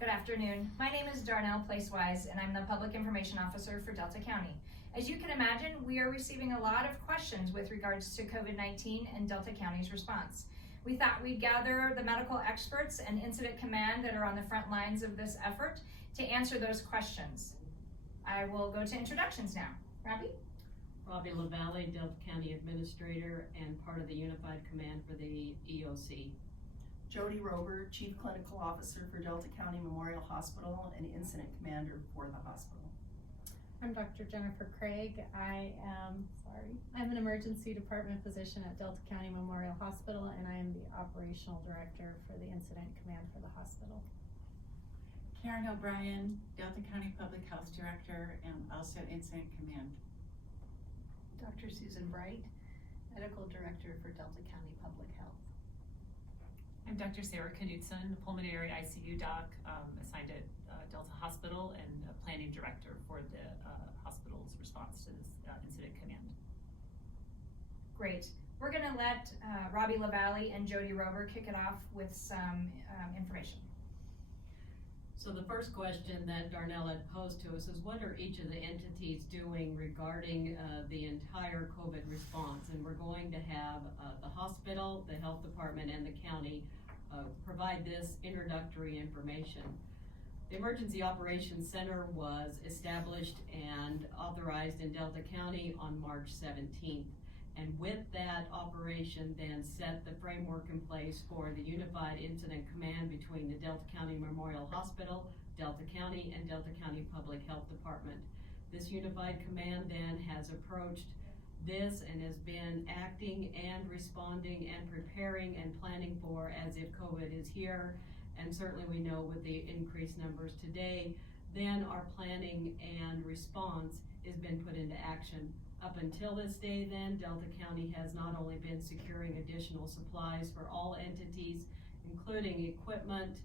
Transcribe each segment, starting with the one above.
Good afternoon. My name is Darnell Placewise, and I'm the Public Information Officer for Delta County. As you can imagine, we are receiving a lot of questions with regards to COVID-19 and Delta County's response. We thought we'd gather the medical experts and incident command that are on the front lines of this effort to answer those questions. I will go to introductions now. Robbie LaValle, Delta County Administrator and part of the Unified Command for the EOC. Jody Rober, Chief Clinical Officer for Delta County Memorial Hospital and Incident Commander for the hospital. I'm Dr. Jennifer Craig. I'm an emergency department physician at Delta County Memorial Hospital, and I am the operational director for the incident command for the hospital. Karen O'Brien, Delta County Public Health Director and also Incident Command. Dr. Susan Bright, Medical Director for Delta County Public Health. I'm Dr. Sarah Knudsen, Pulmonary ICU doc assigned at Delta Hospital and Planning Director for the hospital's response to this incident command. Great. We're going to let Robbie LaValle and Jody Rober kick it off with some information. So the first question that Darnell had posed to us is, what are each of the entities doing regarding the entire COVID response? And we're going to have the hospital, the health department, and the county provide this introductory information. The Emergency Operations Center was established and authorized in Delta County on March 17th. And with that operation then set the framework in place for the Unified Incident Command between the Delta County Memorial Hospital, Delta County, and Delta County Public Health Department. This Unified Command then has approached this and has been acting and responding and preparing and planning for as if COVID is here. And certainly we know with the increased numbers today, then our planning and response has been put into action. Up until this day then, Delta County has not only been securing additional supplies for all entities, including equipment,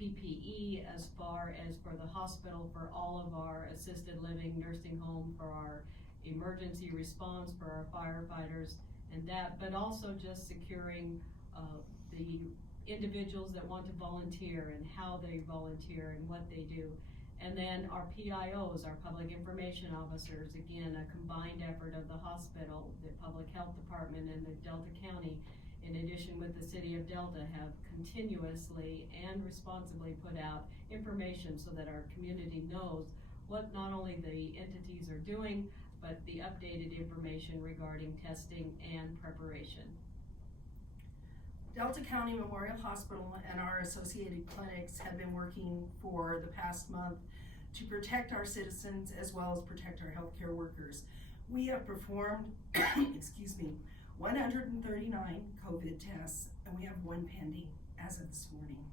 PPE, as far as for the hospital, for all of our assisted living, nursing home, for our emergency response, for our firefighters, and that, but also just securing the individuals that want to volunteer and how they volunteer and what they do. And then our PIOs, our public information officers, again, a combined effort of the hospital, the public health department, and the Delta County, in addition with the city of Delta, have continuously and responsibly put out information so that our community knows what not only the entities are doing, but the updated information regarding testing and preparation. Delta County Memorial Hospital and our associated clinics have been working for the past month to protect our citizens as well as protect our healthcare workers. We have performed, 139 COVID tests, and we have one pending as of this morning.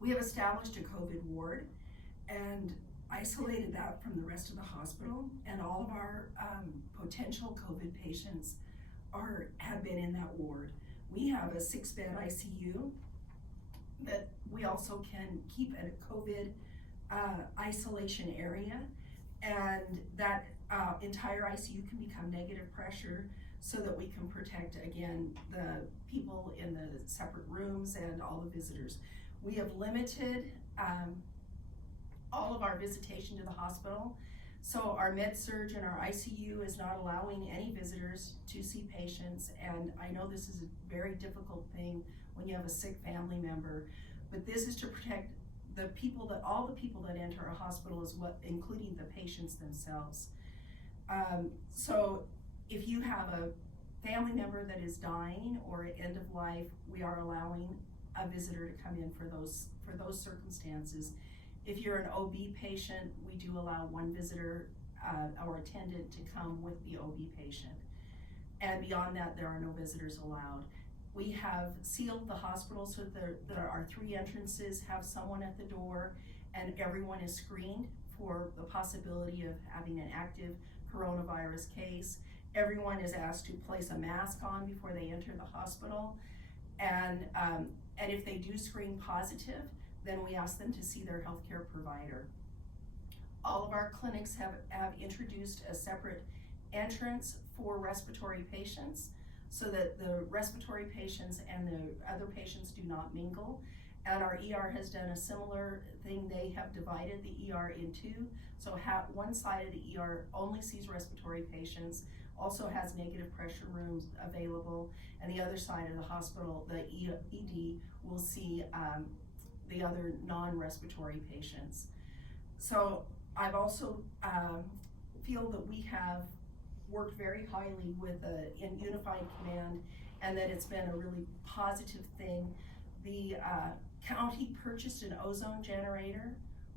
We have established a COVID ward and isolated that from the rest of the hospital, and all of our potential COVID patients have been in that ward. We have a 6-bed ICU that we also can keep at a COVID isolation area, and that entire ICU can become negative pressure so that we can protect, again, the people in the separate rooms and all the visitors. We have limited all of our visitation to the hospital. So our med-surg and our ICU is not allowing any visitors to see patients, and I know this is a very difficult thing when you have a sick family member, but this is to protect the people all the people that enter a hospital, including the patients themselves. So if you have a family member that is dying or at end of life, we are allowing a visitor to come in for those circumstances. If you're an OB patient, we do allow one visitor or attendant to come with the OB patient. And beyond that, there are no visitors allowed. We have sealed the hospital so that our 3 entrances have someone at the door, and everyone is screened for the possibility of having an active coronavirus case. Everyone is asked to place a mask on before they enter the hospital. And if they do screen positive, then we ask them to see their healthcare provider. All of our clinics have introduced a separate entrance for respiratory patients so that the respiratory patients and the other patients do not mingle. And our ER has done a similar thing. They have divided the ER in two. So one side of the ER only sees respiratory patients, also has negative pressure rooms available, and the other side of the hospital, the ED, will see the other non-respiratory patients. So I've also feel that we have worked very highly with a unified command, and that it's been a really positive thing. The county purchased an ozone generator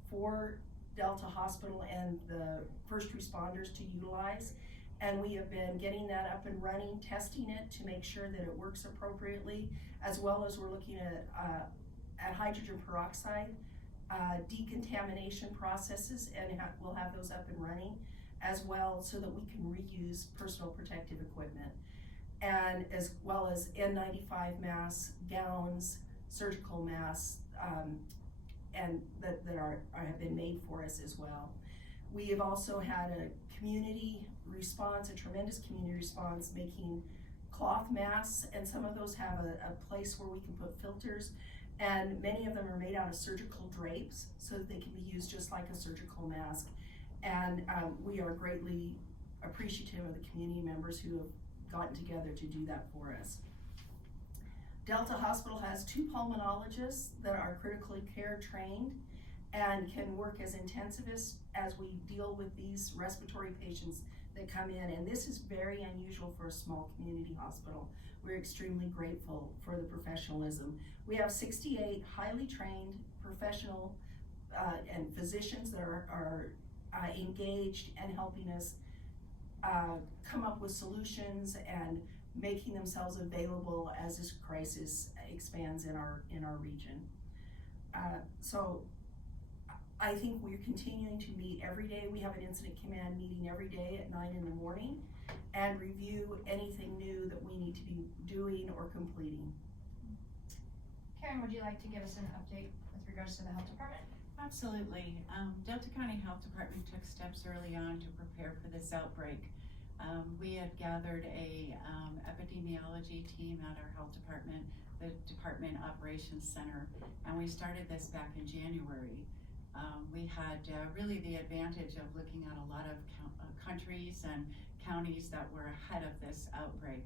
for Delta Hospital and the first responders to utilize, and we have been getting that up and running, testing it to make sure that it works appropriately, as well as we're looking at hydrogen peroxide decontamination processes, and we'll have those up and running as well, so that we can reuse personal protective equipment, and as well as N95 masks, gowns, surgical masks, and that have been made for us as well. We have also had a community response, a tremendous community response, making cloth masks, and some of those have a place where we can put filters, and many of them are made out of surgical drapes so that they can be used just like a surgical mask. And we are greatly appreciative of the community members who have gotten together to do that for us. Delta Hospital has 2 pulmonologists that are critically care trained and can work as intensivists as we deal with these respiratory patients that come in, and this is very unusual for a small community hospital. We're extremely grateful for the professionalism. We have 68 highly trained professional and physicians that are engaged and helping us come up with solutions and making themselves available as this crisis expands in our region. So I think we're continuing to meet every day. We have an incident command meeting every day at 9 in the morning and review anything new that we need to be doing or completing. Karen, would you like to give us an update with regards to the health department? Absolutely. Delta County Health Department took steps early on to prepare for this outbreak. We had gathered a epidemiology team at our health department, the Department Operations Center, and we started this back in January. We had really the advantage of looking at a lot of countries and counties that were ahead of this outbreak,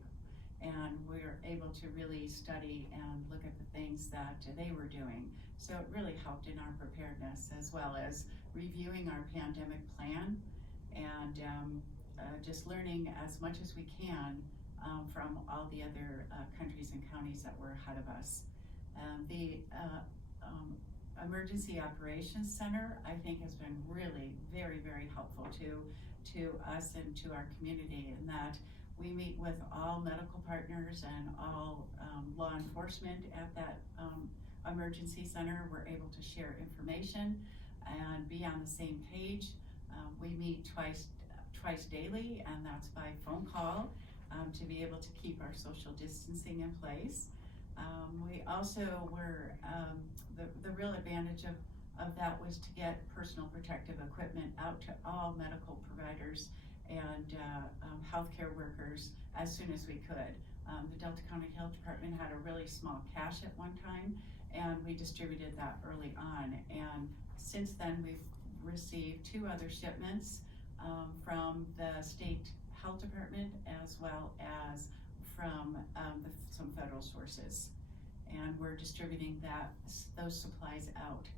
and we were able to really study and look at the things that they were doing. So it really helped in our preparedness, as well as reviewing our pandemic plan and just learning as much as we can from all the other countries and counties that were ahead of us. The Emergency Operations Center, I think, has been really very, very helpful to us and to our community, in that we meet with all medical partners and all law enforcement at that emergency center. We're able to share information and be on the same page. We meet twice daily, and that's by phone call to be able to keep our social distancing in place. We also were, the real advantage of that was to get personal protective equipment out to all medical providers and healthcare workers as soon as we could. The Delta County Health Department had a really small cache at one time, and we distributed that early on. And since then, we've received 2 other shipments from the state health department, as well as from some federal sources. And we're distributing those supplies out.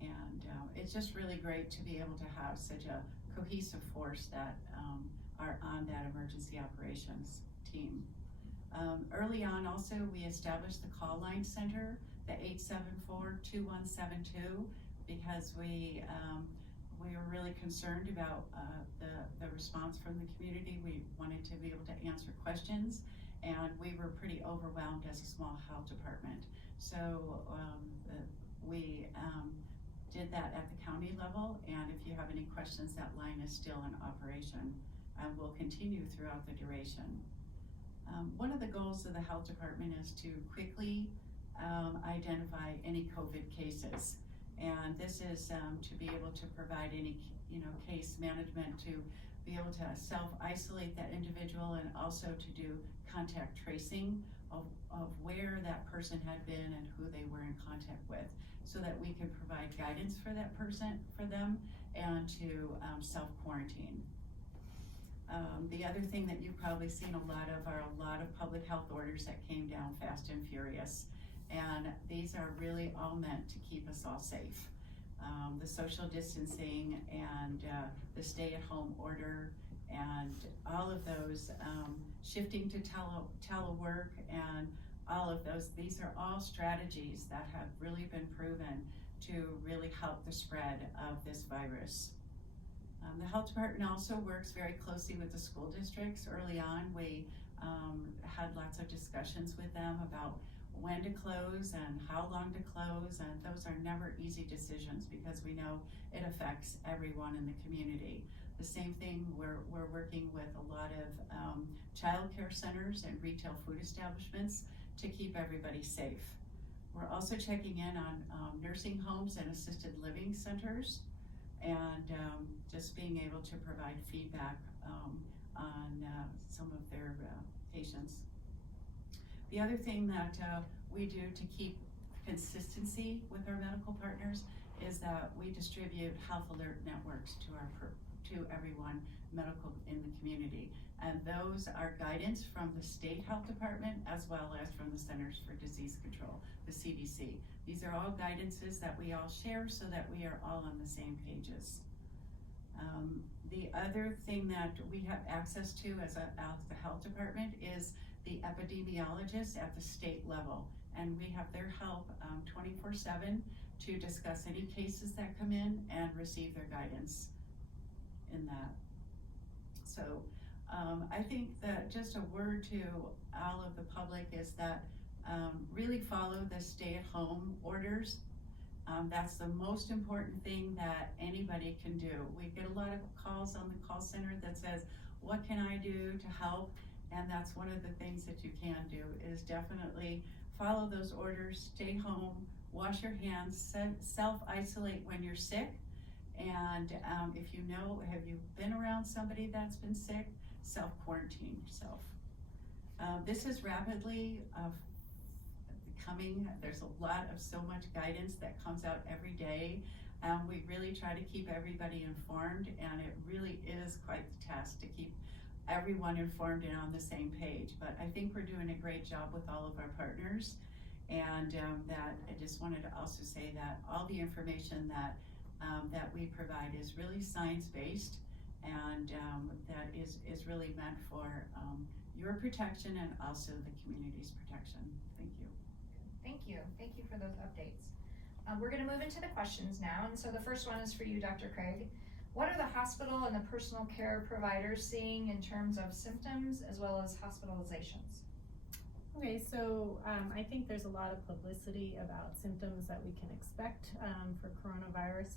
And it's just really great to be able to have such a cohesive force that are on that emergency operations team. Early on also, we established the call line center, the 874-2172, because we were really concerned about the response from the community. We wanted to be able to answer questions, and we were pretty overwhelmed as a small health department. So we did that at the county level, and if you have any questions, that line is still in operation and will continue throughout the duration. One of the goals of the health department is to quickly identify any COVID cases. And this is to be able to provide any case management, to be able to self-isolate that individual, and also to do contact tracing of where that person had been and who they were in contact with, so that we can provide guidance for that person, for them, and to self-quarantine. The other thing that you've probably seen a lot of are a lot of public health orders that came down fast and furious. And these are really all meant to keep us all safe. The social distancing and the stay-at-home order and all of those, shifting to telework and all of those, these are all strategies that have really been proven to really help the spread of this virus. The health department also works very closely with the school districts. Early on, we had lots of discussions with them about when to close and how long to close, and those are never easy decisions because we know it affects everyone in the community. The same thing, we're working with a lot of child care centers and retail food establishments to keep everybody safe. We're also checking in on nursing homes and assisted living centers, and just being able to provide feedback on some of their patients. The other thing that we do to keep consistency with our medical partners is that we distribute health alert networks to everyone medical in the community. And those are guidance from the state health department as well as from the Centers for Disease Control, the CDC. These are all guidances that we all share so that we are all on the same pages. The other thing that we have access to as the health department is the epidemiologists at the state level. And we have their help 24/7 to discuss any cases that come in and receive their guidance in that. So I think that just a word to all of the public is that really follow the stay-at-home orders. That's the most important thing that anybody can do. We get a lot of calls on the call center that says, what can I do to help? And that's one of the things that you can do is definitely follow those orders, stay home, wash your hands, self-isolate when you're sick. And if you know, have you been around somebody that's been sick, self-quarantine yourself. This is rapidly coming. There's a lot of so much guidance that comes out every day. We really try to keep everybody informed, and it really is quite the task to keep everyone informed and on the same page. But I think we're doing a great job with all of our partners. And that I just wanted to also say that all the information that we provide is really science-based, and that is really meant for your protection and also the community's protection. Thank you. Thank you for those updates. We're gonna move into the questions now, and so the first one is for you, Dr. Craig. What are the hospital and the personal care providers seeing in terms of symptoms as well as hospitalizations? Okay, so I think there's a lot of publicity about symptoms that we can expect for coronavirus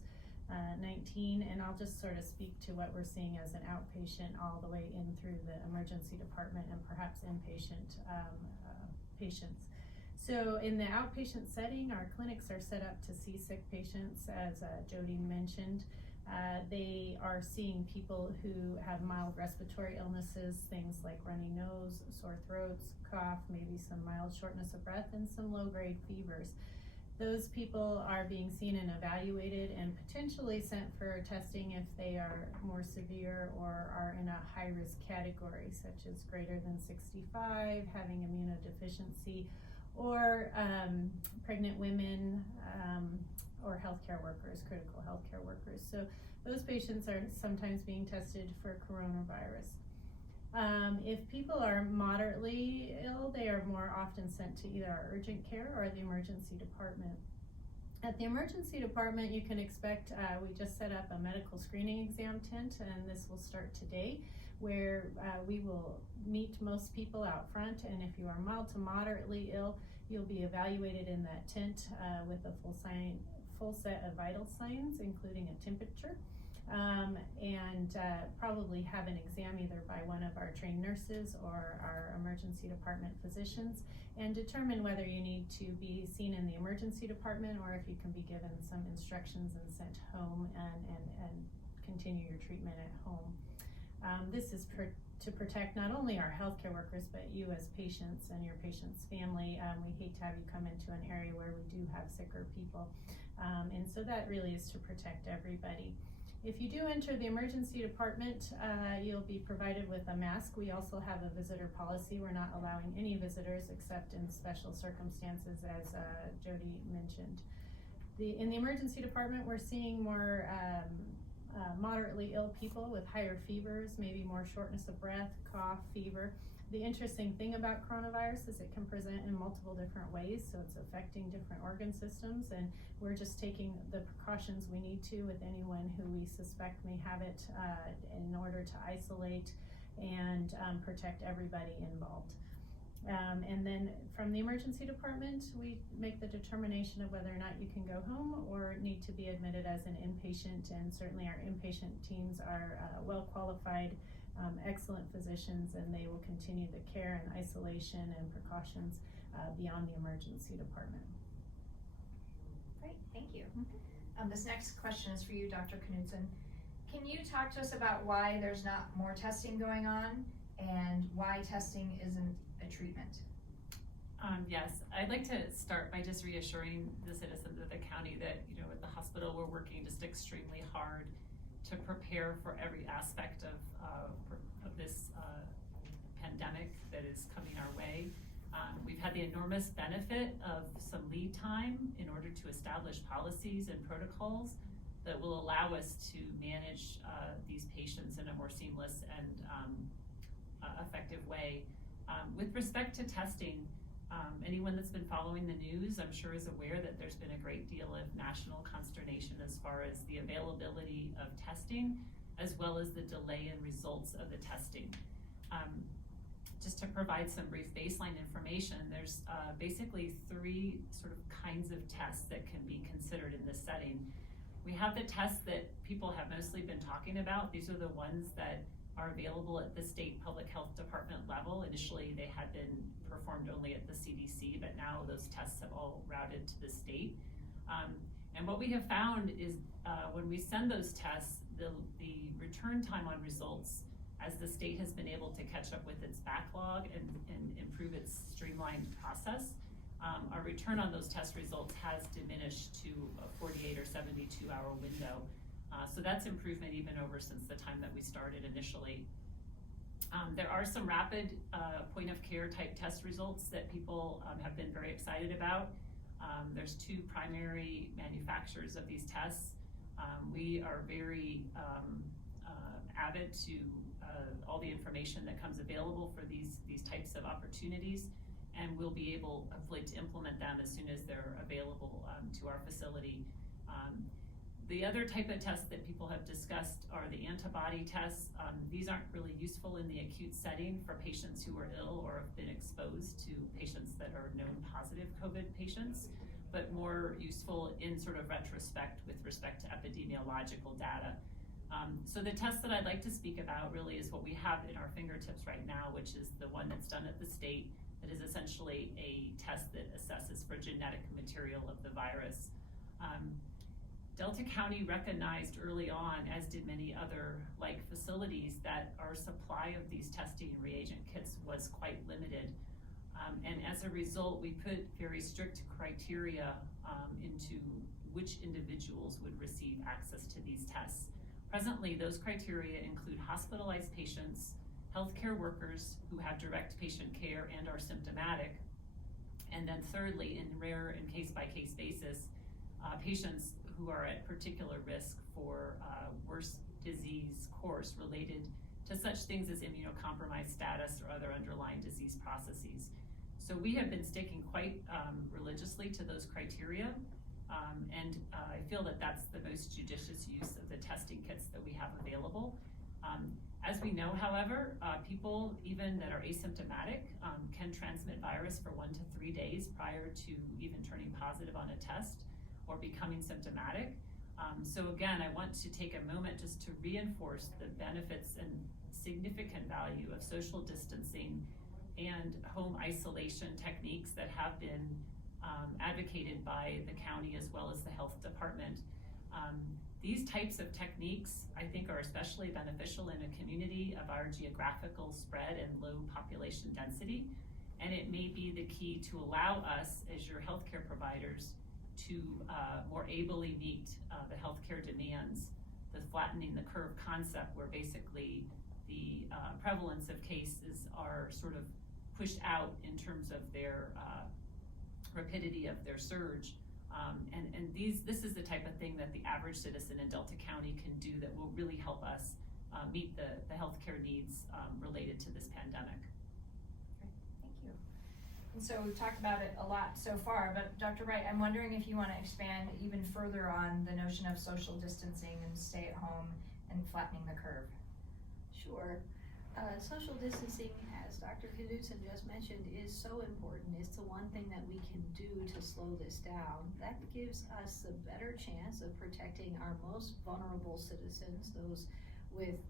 19, and I'll just sort of speak to what we're seeing as an outpatient all the way in through the emergency department and perhaps inpatient patients. So in the outpatient setting, our clinics are set up to see sick patients, as Jody mentioned. They are seeing people who have mild respiratory illnesses, things like runny nose, sore throats, cough, maybe some mild shortness of breath, and some low-grade fevers. Those people are being seen and evaluated and potentially sent for testing if they are more severe or are in a high-risk category, such as greater than 65, having immunodeficiency, or pregnant women, or healthcare workers, critical healthcare workers. So those patients are sometimes being tested for coronavirus. If people are moderately ill, they are more often sent to either our urgent care or the emergency department. At the emergency department, you can expect, we just set up a medical screening exam tent, and this will start today, where we will meet most people out front, and if you are mild to moderately ill, you'll be evaluated in that tent with a full set of vital signs, including a temperature, and probably have an exam either by one of our trained nurses or our emergency department physicians, and determine whether you need to be seen in the emergency department or if you can be given some instructions and sent home and continue your treatment at home. This is to protect not only our healthcare workers, but you as patients and your patient's family. We hate to have you come into an area where we do have sicker people. And so that really is to protect everybody. If you do enter the emergency department, you'll be provided with a mask. We also have a visitor policy. We're not allowing any visitors except in special circumstances, as Jody mentioned. In the emergency department, we're seeing more moderately ill people with higher fevers, maybe more shortness of breath, cough, fever. The interesting thing about coronavirus is it can present in multiple different ways, so it's affecting different organ systems, and we're just taking the precautions we need to with anyone who we suspect may have it in order to isolate and protect everybody involved. And then from the emergency department, we make the determination of whether or not you can go home or need to be admitted as an inpatient, and certainly our inpatient teams are well qualified, excellent physicians, and they will continue the care and isolation and precautions beyond the emergency department. Great, thank you. This next question is for you, Dr. Knudsen. Can you talk to us about why there's not more testing going on and why testing isn't a treatment? Yes, I'd like to start by just reassuring the citizens of the county that, you know, at the hospital, we're working just extremely hard to prepare for every aspect of this pandemic that is coming our way. We've had the enormous benefit of some lead time in order to establish policies and protocols that will allow us to manage these patients in a more seamless and effective way. With respect to testing, anyone that's been following the news, I'm sure, is aware that there's been a great deal of national consternation as far as the availability of testing, as well as the delay in results of the testing. Just to provide some brief baseline information, there's basically three sort of kinds of tests that can be considered in this setting. We have the tests that people have mostly been talking about. These are the ones that are available at the state public health department level. Initially, they had been performed only at the CDC, but now those tests have all routed to the state. And what we have found is when we send those tests, the return time on results, as the state has been able to catch up with its backlog and improve its streamlined process, our return on those test results has diminished to a 48 or 72 hour window. So that's improvement even over since the time that we started initially. There are some rapid point of care type test results that people have been very excited about. There's two primary manufacturers of these tests. We are very avid to all the information that comes available for these types of opportunities, and we'll be able, hopefully, to implement them as soon as they're available to our facility. The other type of tests that people have discussed are the antibody tests. These aren't really useful in the acute setting for patients who are ill or have been exposed to patients that are known positive COVID patients, but more useful in sort of retrospect with respect to epidemiological data. So the test that I'd like to speak about really is what we have in our fingertips right now, which is the one that's done at the state, that is essentially a test that assesses for genetic material of the virus. Delta County recognized early on, as did many other like facilities, that our supply of these testing reagent kits was quite limited. And as a result, we put very strict criteria into which individuals would receive access to these tests. Presently, those criteria include hospitalized patients, healthcare workers who have direct patient care and are symptomatic, and then thirdly, in rare and case-by-case basis, patients who are at particular risk for worse disease course related to such things as immunocompromised status or other underlying disease processes. So we have been sticking quite religiously to those criteria, and I feel that that's the most judicious use of the testing kits that we have available. As we know, however, people even that are asymptomatic can transmit virus for 1 to 3 days prior to even turning positive on a test or becoming symptomatic. So again, I want to take a moment just to reinforce the benefits and significant value of social distancing and home isolation techniques that have been advocated by the county as well as the health department. These types of techniques, I think, are especially beneficial in a community of our geographical spread and low population density. And it may be the key to allow us, as your healthcare providers, to more ably meet the healthcare demands, the flattening the curve concept, where basically the prevalence of cases are sort of pushed out in terms of their rapidity of their surge. And this is the type of thing that the average citizen in Delta County can do that will really help us meet the healthcare needs related to this pandemic. Thank you. And so we've talked about it a lot so far, but Dr. Wright, I'm wondering if you want to expand even further on the notion of social distancing and stay at home and flattening the curve. Sure. Social distancing, as Dr. Knudsen just mentioned, is so important. It's the one thing that we can do to slow this down. That gives us a better chance of protecting our most vulnerable citizens, those with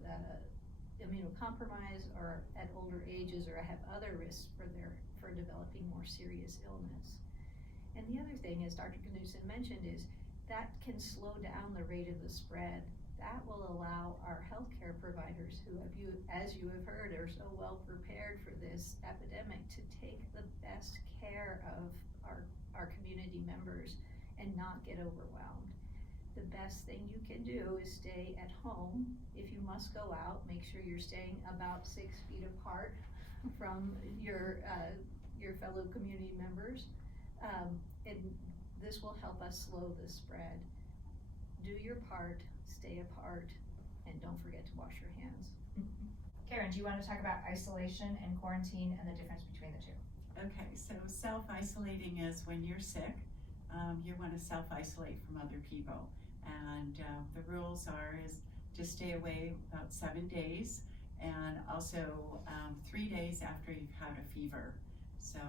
immunocompromised or at older ages or have other risks for developing more serious illness. And the other thing, as Dr. Knudsen mentioned, is that can slow down the rate of the spread. That will allow our healthcare providers, who as you have heard, are so well prepared for this epidemic, to take the best care of our community members and not get overwhelmed. The best thing you can do is stay at home. If you must go out, make sure you're staying about 6 feet apart from your fellow community members. And this will help us slow the spread. Do your part, stay apart, and don't forget to wash your hands. Karen, do you want to talk about isolation and quarantine and the difference between the two? Okay, so self-isolating is when you're sick, you want to self-isolate from other people. And the rules is to stay away about 7 days, and also 3 days after you've had a fever. So,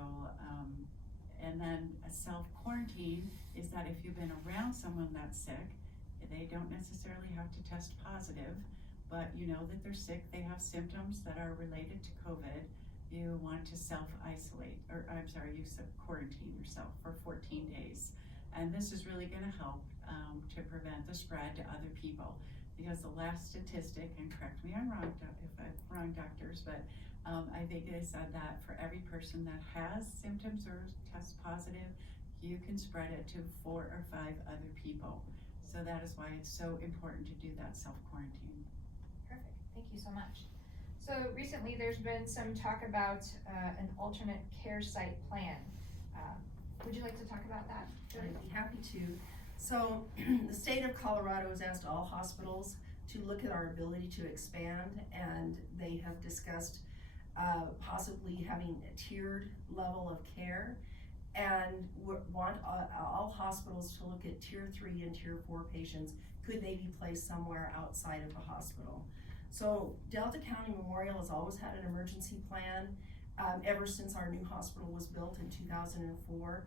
and then a self-quarantine is that if you've been around someone that's sick, they don't necessarily have to test positive, but you know that they're sick, they have symptoms that are related to COVID, you want to self-isolate, you quarantine yourself for 14 days. And this is really gonna help to prevent the spread to other people. Because the last statistic, and correct me if I'm wrong, doctors, but I think they said that for every person that has symptoms or tests positive, you can spread it to 4 or 5 other people. So that is why it's so important to do that self-quarantine. Perfect, thank you so much. So recently there's been some talk about an alternate care site plan. Would you like to talk about that, Jody? I'd be happy to. So the state of Colorado has asked all hospitals to look at our ability to expand, and they have discussed possibly having a tiered level of care, and want all hospitals to look at tier 3 and tier 4 patients. Could they be placed somewhere outside of the hospital? So Delta County Memorial has always had an emergency plan ever since our new hospital was built in 2004.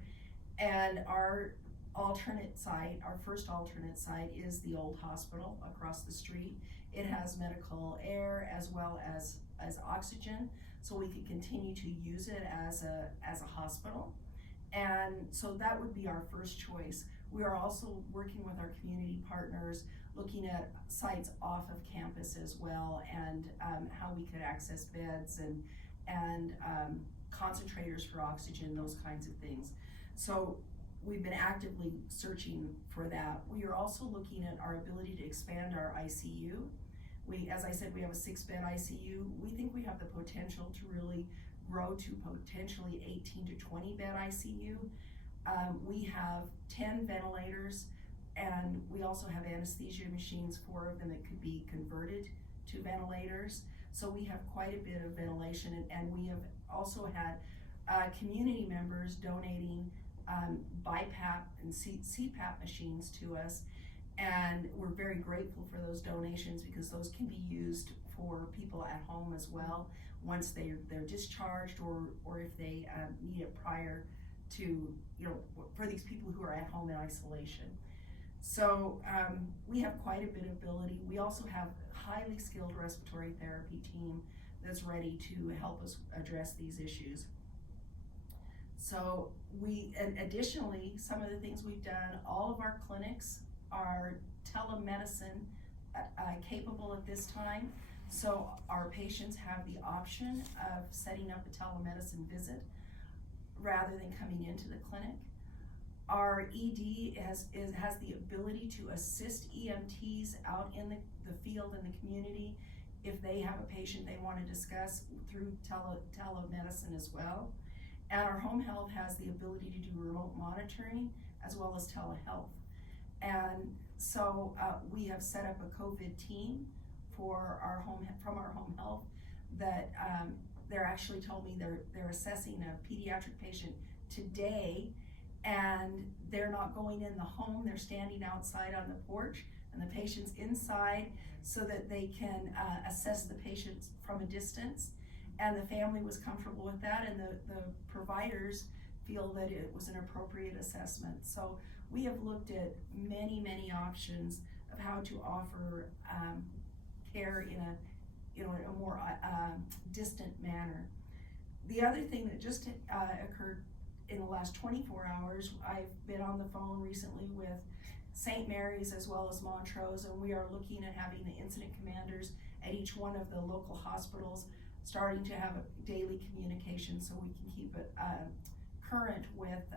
And our alternate site, our first alternate site, is the old hospital across the street. It has medical air as well as oxygen, so we could continue to use it as a hospital. And so that would be our first choice. We are also working with our community partners, looking at sites off of campus as well, and how we could access beds and concentrators for oxygen, those kinds of things. So we've been actively searching for that. We are also looking at our ability to expand our ICU. As I said, we have a 6-bed ICU. We think we have the potential to really grow to potentially 18 to 20 bed ICU. We have 10 ventilators, and we also have anesthesia machines, 4 of them that could be converted to ventilators. So we have quite a bit of ventilation, and we have also had community members donating BiPAP and CPAP machines to us, and we're very grateful for those donations, because those can be used for people at home as well once they're discharged, or if they need it prior to, for these people who are at home in isolation. So we have quite a bit of ability. We also have a highly skilled respiratory therapy team that's ready to help us address these issues. So and additionally, some of the things we've done, all of our clinics are telemedicine capable at this time. So our patients have the option of setting up a telemedicine visit rather than coming into the clinic. Our ED has the ability to assist EMTs out in the field and the community if they have a patient they want to discuss through telemedicine as well. And our home health has the ability to do remote monitoring as well as telehealth. And so we have set up a COVID team for from our home health that they're actually told me they're assessing a pediatric patient today, and they're not going in the home, they're standing outside on the porch and the patient's inside so that they can assess the patient from a distance. And the family was comfortable with that, and the providers feel that it was an appropriate assessment. So we have looked at many options of how to offer care in a more distant manner. The other thing that just occurred in the last 24 hours, I've been on the phone recently with St. Mary's as well as Montrose, and we are looking at having the incident commanders at each one of the local hospitals starting to have a daily communication so we can keep it current with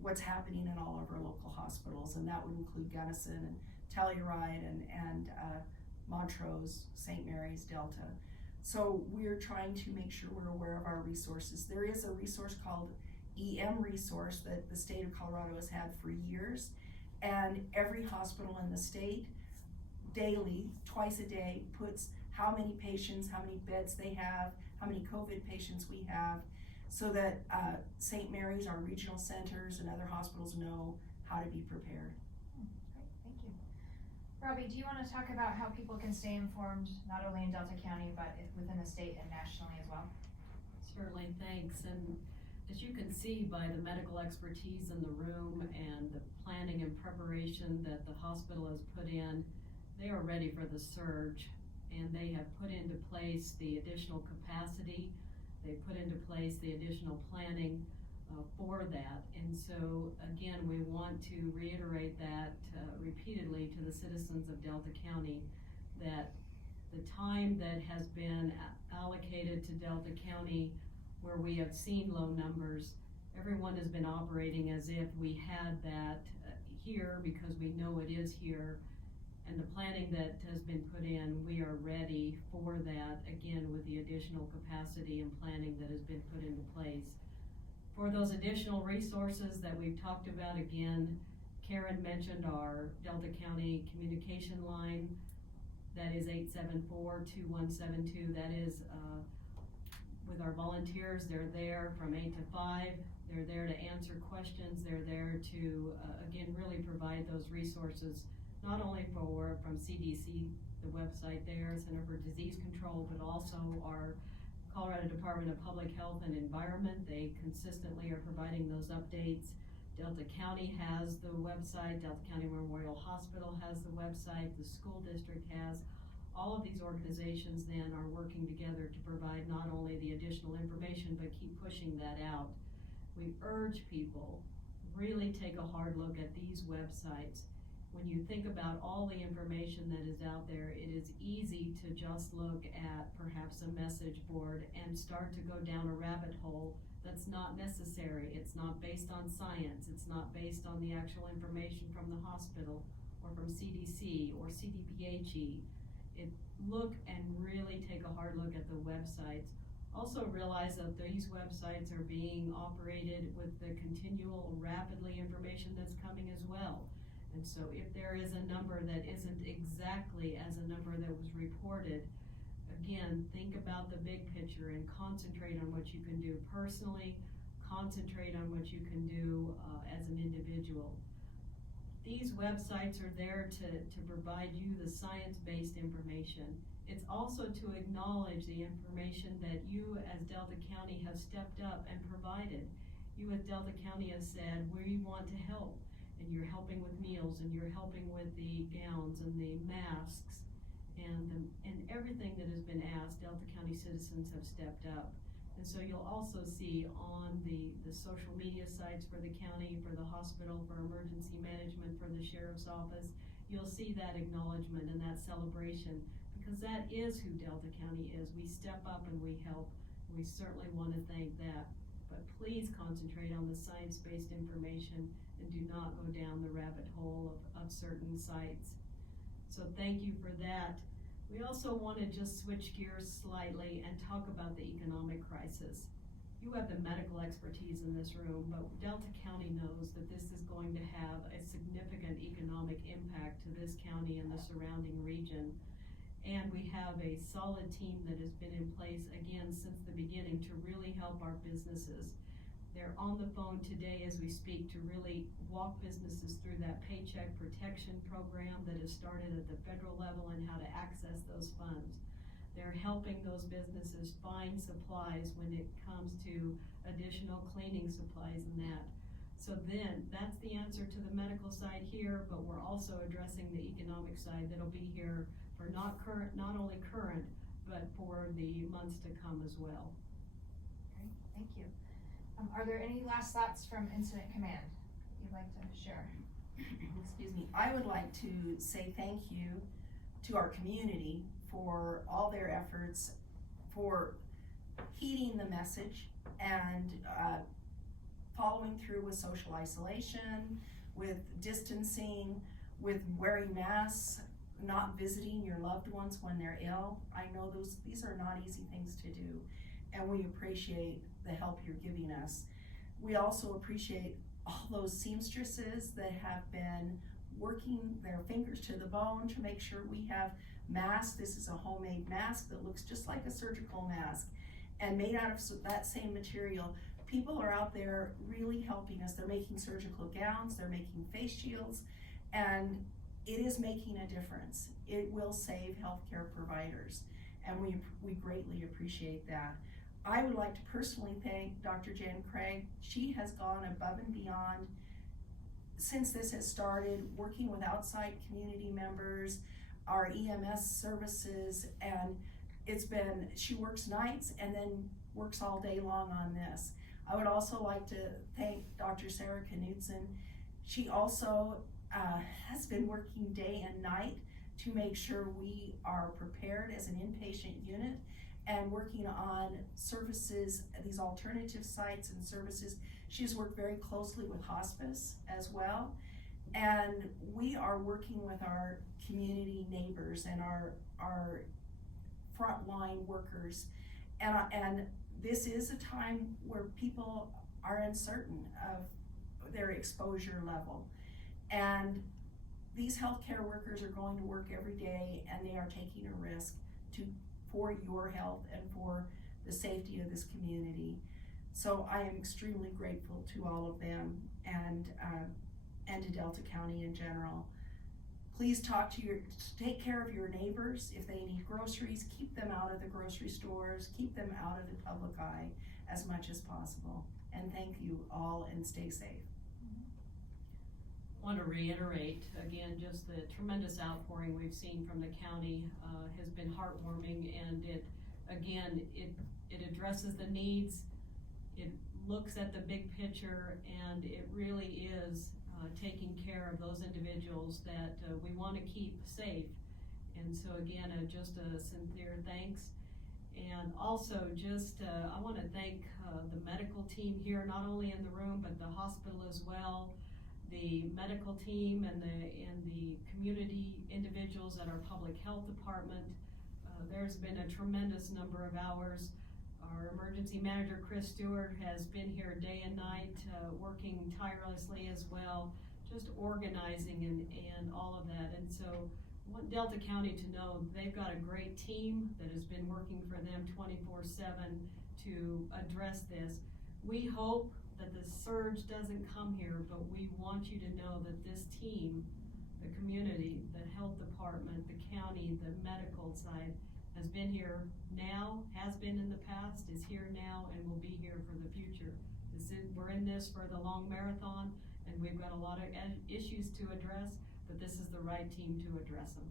what's happening in all of our local hospitals, and that would include Gunnison and Telluride and Montrose, St. Mary's, Delta. So we're trying to make sure we're aware of our resources. There is a resource called EM Resource that the state of Colorado has had for years, and every hospital in the state daily, twice a day, puts how many patients, how many beds they have, how many COVID patients we have, so that St. Mary's, our regional centers, and other hospitals know how to be prepared. Great, thank you. Robbie, do you want to talk about how people can stay informed, not only in Delta County, but within the state and nationally as well? Certainly, thanks. And as you can see by the medical expertise in the room and the planning and preparation that the hospital has put in, they are ready for the surge, and they have put into place the additional capacity. They put into place the additional planning for that. And so again, we want to reiterate that repeatedly to the citizens of Delta County, that the time that has been allocated to Delta County where we have seen low numbers, everyone has been operating as if we had that here because we know it is here. And the planning that has been put in, we are ready for that, again, with the additional capacity and planning that has been put into place. For those additional resources that we've talked about, again, Karen mentioned our Delta County communication line. That is 874-2172. That is with our volunteers. They're there from 8 to 5. They're there to answer questions. They're there to, again, really provide those resources, not only from CDC, the website there, Center for Disease Control, but also our Colorado Department of Public Health and Environment. They consistently are providing those updates. Delta County has the website, Delta County Memorial Hospital has the website, the school district has. All of these organizations then are working together to provide not only the additional information, but keep pushing that out. We urge people, really take a hard look at these websites. When you think about all the information that is out there, it is easy to just look at perhaps a message board and start to go down a rabbit hole that's not necessary. It's not based on science. It's not based on the actual information from the hospital or from CDC or CDPHE. Look and really take a hard look at the websites. Also realize that these websites are being operated with the continual rapidly information that's coming as well. And so if there is a number that isn't exactly as a number that was reported, again, think about the big picture and concentrate on what you can do personally, concentrate on what you can do as an individual. These websites are there to provide you the science-based information. It's also to acknowledge the information that you as Delta County have stepped up and provided. You as Delta County have said, we want to help. And you're helping with meals, and you're helping with the gowns and the masks and everything that has been asked. Delta County citizens have stepped up. And so you'll also see on the social media sites for the county, for the hospital, for emergency management, for the sheriff's office, you'll see that acknowledgement and that celebration, because that is who Delta County is. We step up and we help. We certainly want to thank that. But please concentrate on the science-based information and do not go down the rabbit hole of certain sites. So thank you for that. We also want to just switch gears slightly and talk about the economic crisis. You have the medical expertise in this room, but Delta County knows that this is going to have a significant economic impact to this county and the surrounding region. And we have a solid team that has been in place again since the beginning to really help our businesses. They're on the phone today as we speak to really walk businesses through that Paycheck Protection Program that has started at the federal level and how to access those funds. They're helping those businesses find supplies when it comes to additional cleaning supplies and that. So then, that's the answer to the medical side here, but we're also addressing the economic side that'll be here for not only current, but for the months to come as well. Great, thank you. Are there any last thoughts from Incident Command you'd like to share? Excuse me, I would like to say thank you to our community for all their efforts, for heeding the message and following through with social isolation, with distancing, with wearing masks, not visiting your loved ones when they're ill. I know these are not easy things to do, and we appreciate the help you're giving us. We also appreciate all those seamstresses that have been working their fingers to the bone to make sure we have masks. This is a homemade mask that looks just like a surgical mask and made out of that same material. People are out there really helping us. They're making surgical gowns, they're making face shields, and it is making a difference. It will save healthcare providers, and we greatly appreciate that. I would like to personally thank Dr. Jen Craig. She has gone above and beyond since this has started, working with outside community members, our EMS services, and she works nights and then works all day long on this. I would also like to thank Dr. Sarah Knudsen. She also has been working day and night to make sure we are prepared as an inpatient unit and working on services, these alternative sites and services. She's worked very closely with hospice as well. And we are working with our community neighbors and our frontline workers. And this is a time where people are uncertain of their exposure level. And these healthcare workers are going to work every day, and they are taking a risk for your health and for the safety of this community. So I am extremely grateful to all of them and to Delta County in general. Please take care of your neighbors. If they need groceries, keep them out of the grocery stores, keep them out of the public eye as much as possible. And thank you all, and stay safe. I want to reiterate again, just the tremendous outpouring we've seen from the county has been heartwarming, and it addresses the needs, it looks at the big picture, and it really is taking care of those individuals that we want to keep safe. And so again, just a sincere thanks. And also I want to thank the medical team here, not only in the room, but the hospital as well, the medical team and the community individuals at our public health department. There's been a tremendous number of hours. Our emergency manager, Chris Stewart, has been here day and night, working tirelessly as well, just organizing and all of that. And so I want Delta County to know they've got a great team that has been working for them 24/7 to address this. We hope that the surge doesn't come here, but we want you to know that this team, the community, the health department, the county, the medical side, has been here now, has been in the past, is here now, and will be here for the future. We're in this for the long marathon, and we've got a lot of issues to address, but this is the right team to address them.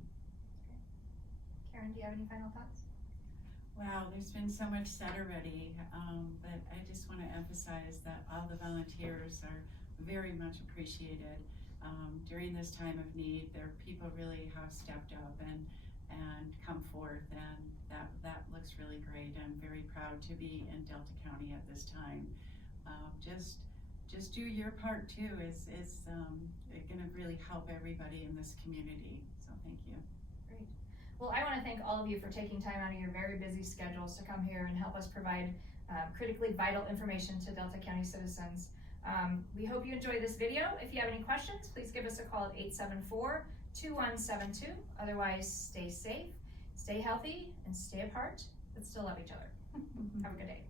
Karen, do you have any final thoughts? Wow, there's been so much said already, but I just want to emphasize that all the volunteers are very much appreciated. During this time of need, people really have stepped up and come forth, and that looks really great. I'm very proud to be in Delta County at this time. Just do your part too. It's going to really help everybody in this community. So thank you. Great. Well, I want to thank all of you for taking time out of your very busy schedules to come here and help us provide critically vital information to Delta County citizens. We hope you enjoyed this video. If you have any questions, please give us a call at 874-2172. Otherwise, stay safe, stay healthy, and stay apart, but still love each other. Have a good day.